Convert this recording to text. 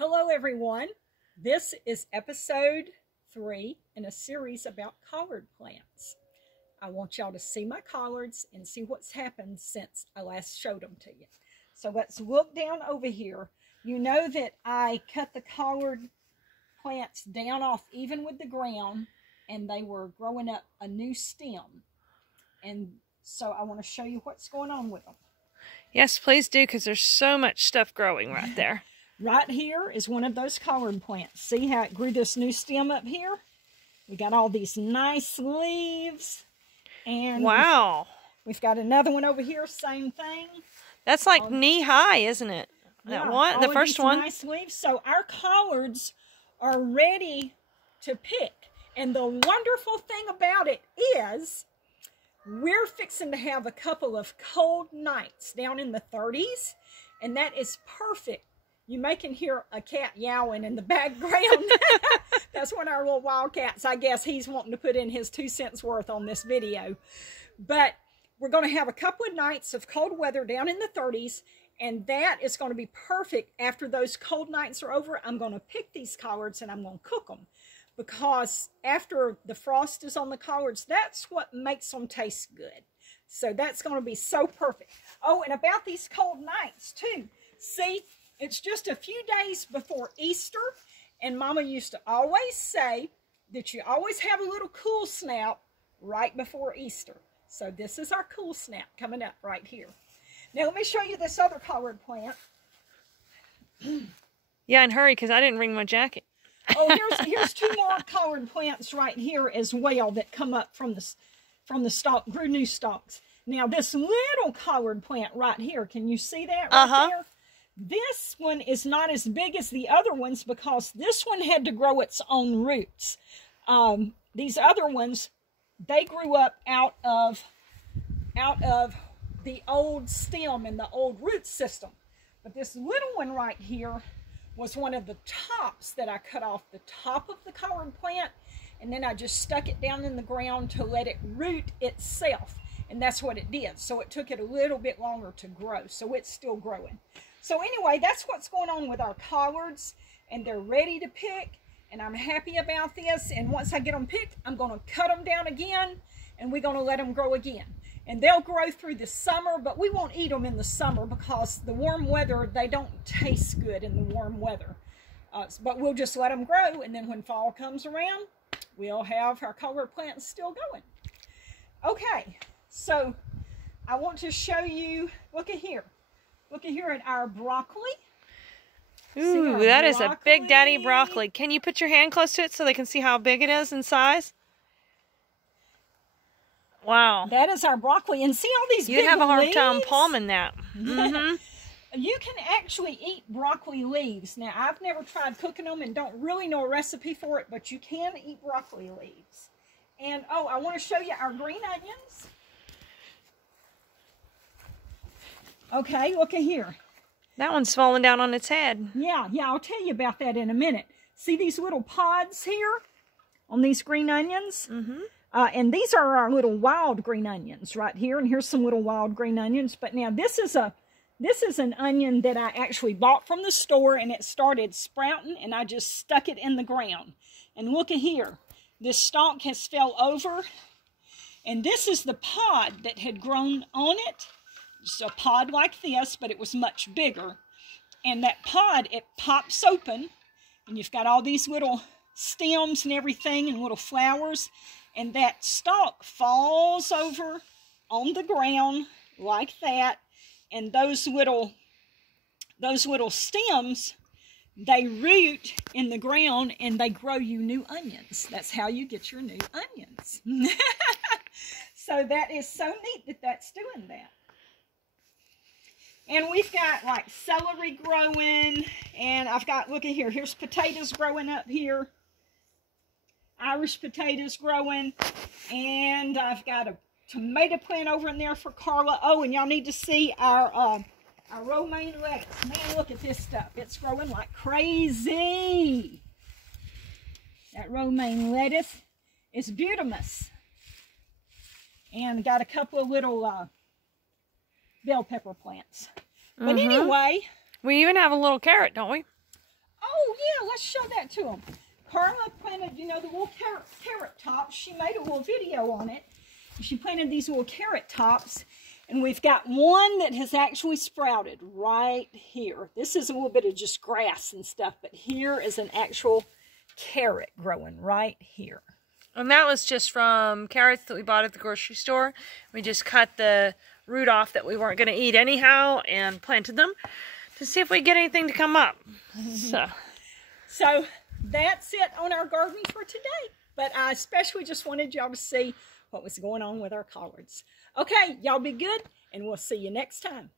Hello everyone, this is episode 3 in a series about collard plants. I want y'all to see my collards and see what's happened since I last showed them to you. So let's look down over here. You know that I cut the collard plants down off even with the ground and they were growing up a new stem. And so I want to show you what's going on with them. Yes, please do, because there's so much stuff growing right there. Right here is one of those collard plants. See how it grew this new stem up here? We got all these nice leaves. And wow. We've got another one over here, same thing. That's like knee high, isn't it? Yeah, That one, the first one. Nice leaves. So our collards are ready to pick. And the wonderful thing about it is we're fixing to have a couple of cold nights down in the 30s. And that is perfect. You may can hear a cat yowling in the background. That's one of our little wildcats. I guess he's wanting to put in his 2 cents worth on this video. But we're going to have a couple of nights of cold weather down in the 30s. And that is going to be perfect. After those cold nights are over, I'm going to pick these collards and I'm going to cook them. Because after the frost is on the collards, that's what makes them taste good. So that's going to be so perfect. Oh, and about these cold nights too. See, it's just a few days before Easter, and Mama used to always say that you always have a little cool snap right before Easter. So this is our cool snap coming up right here. Now let me show you this other collard plant. Yeah, and hurry, because I didn't bring my jacket. Oh, here's 2 more collard plants right here as well that come up from the stalk, grew new stalks. Now this little collard plant right here, can you see that right there? This one is not as big as the other ones because this one had to grow its own roots. These other ones, they grew up out of the old stem and the old root system. But this little one right here was one of the tops that I cut off the top of the collard plant, and then I just stuck it down in the ground to let it root itself. And that's what it did. So it took it a little bit longer to grow. So it's still growing. So anyway, that's what's going on with our collards, and they're ready to pick, and I'm happy about this. And once I get them picked, I'm going to cut them down again, and we're going to let them grow again. And they'll grow through the summer, but we won't eat them in the summer because the warm weather, they don't taste good in the warm weather. But we'll just let them grow, and then when fall comes around, we'll have our collard plants still going. Okay, so I want to show you, look at here. Look at here at our broccoli. Ooh, that is a big daddy broccoli. Can you put your hand close to it so they can see how big it is in size? Wow. That is our broccoli. And see all these big leaves? You'd have a hard time palming that. Mm-hmm. You can actually eat broccoli leaves. Now, I've never tried cooking them and don't really know a recipe for it, but you can eat broccoli leaves. And, oh, I want to show you our green onions. Okay, look at here. That one's falling down on its head. Yeah, I'll tell you about that in a minute. See these little pods here on these green onions? Mm-hmm. And these are our little wild green onions right here. And here's some little wild green onions. But now this is an onion that I actually bought from the store, and it started sprouting, and I just stuck it in the ground. And look at here. This stalk has fell over, and this is the pod that had grown on it. Just a pod like this, but it was much bigger. And that pod, it pops open, and you've got all these little stems and everything and little flowers. And that stalk falls over on the ground like that. And those little stems, they root in the ground and they grow you new onions. That's how you get your new onions. So that is so neat that that's doing that. And we've got like celery growing, and I've got, look at here, here's potatoes growing up here. Irish potatoes growing, and I've got a tomato plant over in there for Carla. Oh, and y'all need to see our romaine lettuce. Man, look at this stuff. It's growing like crazy. That romaine lettuce is beautimous. And got a couple of little bell pepper plants. But anyway. We even have a little carrot, don't we? Oh, yeah, let's show that to them. Carla planted, you know, the little carrot tops. She made a little video on it. She planted these little carrot tops, and we've got one that has actually sprouted right here. This is a little bit of just grass and stuff, but here is an actual carrot growing right here. And that was just from carrots that we bought at the grocery store. We just cut the root off that we weren't going to eat anyhow and planted them to see if we get anything to come up. So that's it on our garden for today. But I especially just wanted y'all to see what was going on with our collards. Okay, y'all be good, and we'll see you next time.